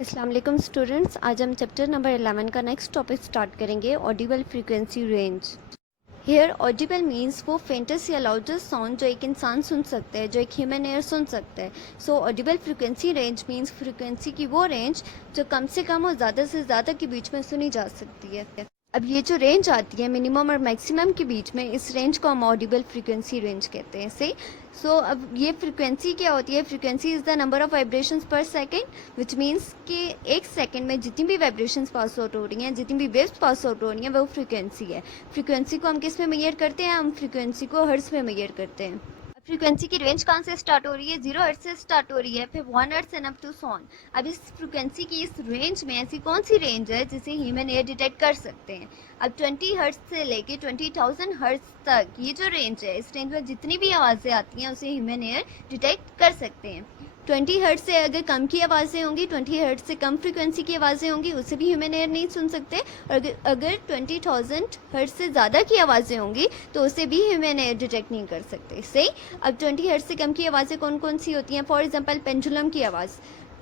अस्सलाम वालेकुम स्टूडेंट्स, आज हम चैप्टर नंबर 11 का नेक्स्ट टॉपिक स्टार्ट करेंगे, audible frequency range. Here audible means वो फेंटेस्ट या लाउडेस्ट साउंड जो एक इंसान सुन सकता है, जो एक ह्यूमन एयर सुन सकता है। So audible frequency range means frequency की वो रेंज जो कम से कम और ज़्यादा से ज़्यादा के बीच में सुनी जा सकती है। अब ये जो रेंज आती है मिनिमम और मैक्सिमम के बीच में, इस रेंज को हम ऑडिबल फ्रीक्वेंसी रेंज कहते हैं। सही। सो अब ये फ्रीक्वेंसी क्या होती है? Frequency is the number of vibrations पर सेकंड, विच मीन्स कि एक सेकंड में जितनी भी वाइब्रेशंस पास आउट हो रही हैं, जितनी भी वेव्स पास आउट हो रही हैं, वो फ्रीक्वेंसी है। फ्रीक्वेंसी को हम किस में मेजर करते हैं? हम फ्रीक्वेंसी को हर्ट्ज में मेजर करते हैं। फ्रीक्वेंसी की रेंज कहाँ से स्टार्ट हो रही है? 0 हर्ट्ज से स्टार्ट हो रही है, फिर 1 हर्ट्ज एंड अप टू सॉन। अब इस फ्रीक्वेंसी की इस रेंज में ऐसी कौन सी रेंज है जिसे ह्यूमन एयर डिटेक्ट कर सकते हैं? अब 20 हर्ट्ज से लेके 20,000 हर्ट्ज तक ये जो रेंज है, इस रेंज में जितनी भी आवाज़ें आती हैं उसे ह्यूमन एयर डिटेक्ट कर सकते हैं। 20 हर्ट्ज से अगर कम की आवाज़ें होंगी, 20 हर्ट्ज से कम फ्रीक्वेंसी की आवाज़ें होंगी, उसे भी ह्यूमन एयर नहीं सुन सकते। और अगर 20,000 हर्ट्ज से ज़्यादा की आवाज़ें होंगी तो उसे भी ह्यूमन एयर डिटेक्ट नहीं कर सकते। सही। अब 20 हर्ट्ज से कम की आवाज़ें कौन कौन सी होती हैं? फॉर एग्जांपल पेंडुलम की आवाज़।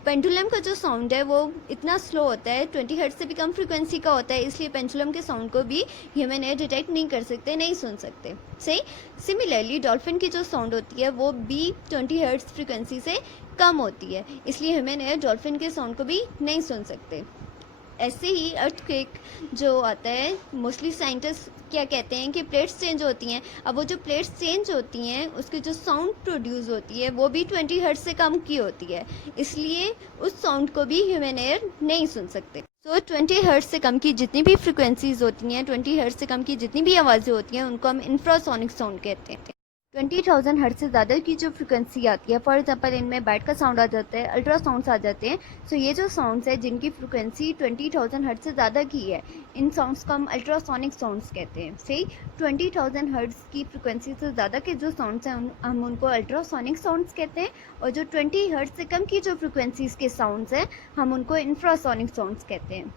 पेंडुलम का जो साउंड है वो इतना स्लो होता है, 20 हर्ट्ज से भी कम फ्रीक्वेंसी का होता है, इसलिए पेंडुलम के साउंड को भी ह्यूमन एयर डिटेक्ट नहीं कर सकते, नहीं सुन सकते। सही। सिमिलरली डॉल्फिन की जो साउंड होती है वो भी 20 हर्ट्ज फ्रीक्वेंसी से कम होती है, इसलिए ह्यूमन एयर डॉल्फिन के साउंड को भी नहीं सुन सकते। ऐसे ही अर्थक्वेक जो आता है, मोस्टली साइंटिस्ट क्या कहते हैं कि प्लेट्स चेंज होती हैं। अब वो जो प्लेट्स चेंज होती हैं उसकी जो साउंड प्रोड्यूस होती है वो भी 20 हर्ट्ज से कम की होती है, इसलिए उस साउंड को भी ह्यूमन एयर नहीं सुन सकते। तो 20 हर्ट्ज से कम की जितनी भी फ्रिक्वेंसीज होती हैं, 20 हर्ट्ज से कम की जितनी भी आवाज़ें होती हैं, उनको हम इंफ्रासोनिक साउंड कहते हैं। 20,000 हर्ट्ज से ज़्यादा की जो फ्रिक्वेंसी आती है, फॉर एग्जांपल इनमें बैट का साउंड आ जाता है, अल्ट्रासाउंड्स आ जाते हैं। सो ये जो साउंड्स है जिनकी फ्रिक्वेंसी 20,000 हर्ट्ज से ज़्यादा की है, इन साउंड्स को हम अल्ट्रासोनिक साउंड्स कहते हैं। सही। 20,000 हर्ट्ज की फ्रिक्वेंसी से ज़्यादा के जो साउंड्स हैं हम उनको अल्ट्रासोनिक साउंड्स कहते हैं, और जो 20 हर्ट्ज से कम की जो फ्रिक्वेंसीज के साउंड्स हैं हम उनको इंफ्रासोनिक साउंड्स कहते हैं।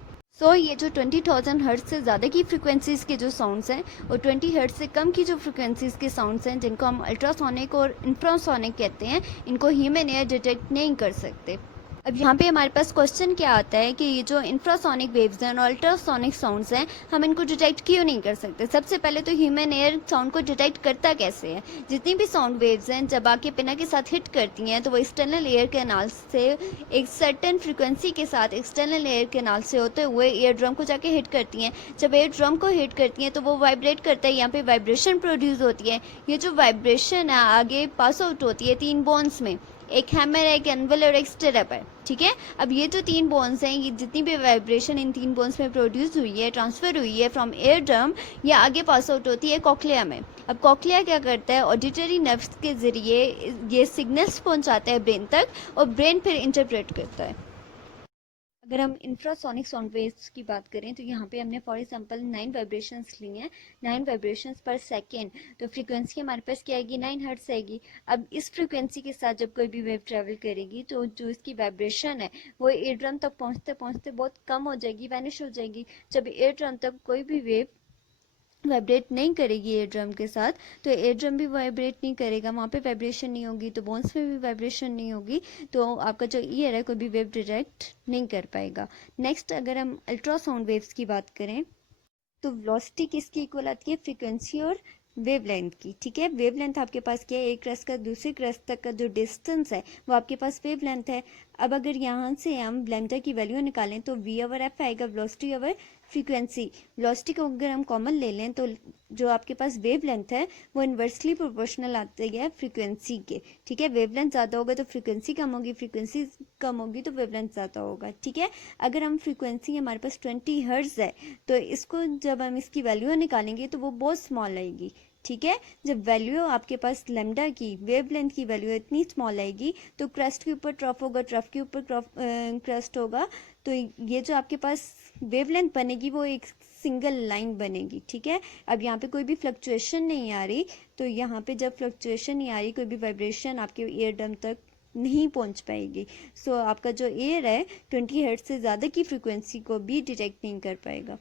ये जो 20,000 हर्ट्ज से ज़्यादा की फ्रिक्वेंसीज़ के जो साउंड्स हैं और 20 हर्ट्ज से कम की जो फ्रिक्वेंसीज़ के साउंड्स हैं, जिनको हम अल्ट्रासोनिक और इंफ्रासोनिक कहते हैं, इनको ह्यूमन एयर डिटेक्ट नहीं कर सकते। अब यहाँ पे हमारे पास क्वेश्चन क्या आता है कि ये जो इंफ्रासोनिक वेव्स हैं और अल्ट्रासोनिक साउंड्स हैं, हम इनको डिटेक्ट क्यों नहीं कर सकते? सबसे पहले तो ह्यूमन एयर साउंड को डिटेक्ट करता कैसे है? जितनी भी साउंड वेव्स हैं जब आके पिना के साथ हिट करती हैं तो वो एक्सटर्नल एयर कैनाल से एक सर्टेन फ्रिक्वेंसी के साथ एक्सटर्नल एयर कैनाल से होते हुए एयर ड्रम को जाके हिट करती हैं। जब एयर ड्रम को हिट करती हैं तो वो वाइब्रेट करता है, यहाँ पे वाइब्रेशन प्रोड्यूस होती है। ये जो वाइब्रेशन है आगे पास आउट होती है 3 बोन्स में, एक हैमर है, एक एनवल और एक स्टिरअप है। ठीक है। अब ये जो 3 बोन्स हैं, ये जितनी भी वाइब्रेशन इन 3 बोन्स में प्रोड्यूस हुई है, ट्रांसफर हुई है फ्रॉम एयर ड्रम, ये आगे पास आउट होती है कॉक्लिया में। अब कॉक्लिया क्या करता है? ऑडिटरी नर्व्स के ज़रिए ये सिग्नल्स पहुंचाता है ब्रेन तक, और ब्रेन फिर इंटरप्रेट करता है। अगर हम इंफ्रासोनिक साउंड वेव्स की बात करें तो यहाँ पे हमने फॉर एग्जांपल 9 वाइब्रेशंस ली हैं, 9 वाइब्रेशंस पर सेकेंड, तो फ्रीक्वेंसी हमारे पास क्या आएगी? 9 हर्ट्ज आएगी। अब इस फ्रीक्वेंसी के साथ जब कोई भी वेव ट्रैवल करेगी तो जो इसकी वाइब्रेशन है वो एयर ड्रम तक पहुँचते पहुँचते बहुत कम हो जाएगी, वैनिश हो जाएगी। जब एयर ड्रम तक कोई भी वेव वाइब्रेट नहीं करेगी एयर ड्रम के साथ, तो एयर ड्रम भी वाइब्रेट नहीं करेगा, वहाँ पे वाइब्रेशन नहीं होगी, तो बोन्स में भी वाइब्रेशन नहीं होगी, तो आपका जो ईयर है कोई भी वेव डिटेक्ट नहीं कर पाएगा। नेक्स्ट अगर हम अल्ट्रासाउंड वेव्स की बात करें तो वेलोसिटी किसकी इक्वल आती है? फ्रीक्वेंसी और वेवलेंथ की। ठीक है। वेवलेंथ आपके पास क्या है? एक क्रस्ट का दूसरी क्रस्ट तक का जो डिस्टेंस है वो आपके पास वेवलेंथ है। अब अगर यहाँ से हम लैम्डा की वैल्यू निकालें तो v ओवर एफ आएगा, वेलोसिटी ओवर फ्रीक्वेंसी। वेलोसिटी को अगर हम कॉमन ले लें तो जो आपके पास वेवलेंथ है वो इन्वर्सली प्रोपोर्शनल आती है फ्रीक्वेंसी के। ठीक है। वेवलेंथ ज़्यादा होगा तो फ्रीक्वेंसी कम होगी, फ्रीक्वेंसी कम होगी तो वेवलेंथ ज़्यादा होगा। ठीक है। अगर हम फ्रीक्वेंसी हमारे पास 20 हर्ट्ज है तो इसको जब हम इसकी वैल्यू निकालेंगे तो वो बहुत स्मॉल आएगी। ठीक है। जब वैल्यू आपके पास लेमडा की वेवलेंथ की वैल्यू इतनी स्मॉल आएगी तो क्रस्ट के ऊपर ट्रफ होगा, ट्रफ के ऊपर क्रस्ट होगा, तो ये जो आपके पास वेवलेंथ बनेगी वो एक सिंगल लाइन बनेगी। ठीक है। अब यहाँ पे कोई भी फ्लक्चुएशन नहीं आ रही, तो यहाँ पे जब फ्लक्चुएशन नहीं आ रही, कोई भी वाइब्रेशन आपके एयर ड्रम तक नहीं पहुंच पाएगी। आपका जो एयर है 20 हर्ट्ज से ज़्यादा की फ्रिक्वेंसी को भी डिटेक्ट नहीं कर पाएगा।